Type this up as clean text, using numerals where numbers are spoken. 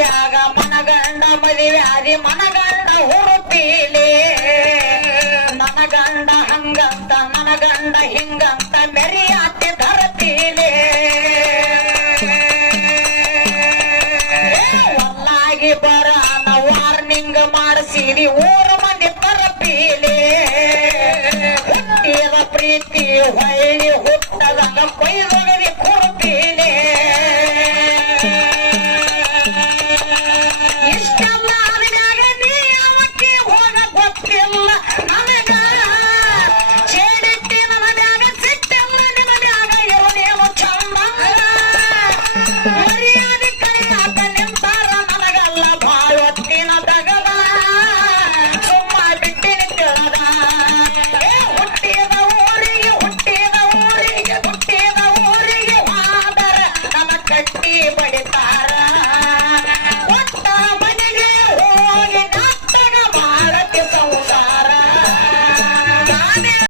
ಮಂದ್ಯಾಗ ಮನಗಂಡ ಮದುವೆ ಆದಿ ಮನಗಂಡ ಹುಡುಪಿಲೆ ನನ್ನ ಗಂಡ ಹಂಗಂತ ನನ್ನ ಗಂಡ ಹಿಂಗಂತ ಮೆರಿಯಾತಿ ಧರತೀಲೆ ಒಲ್ಲಾಗಿ ಬರಾನ ವಾರ್ನಿಂಗ್ ಮಾಡಿಸಿದಿ ಊರು ಮಂದಿ ತರಪೀಲೆ ಹುಟ್ಟಿದ ಪ್ರೀತಿ ಹೊಳ್ಳಿ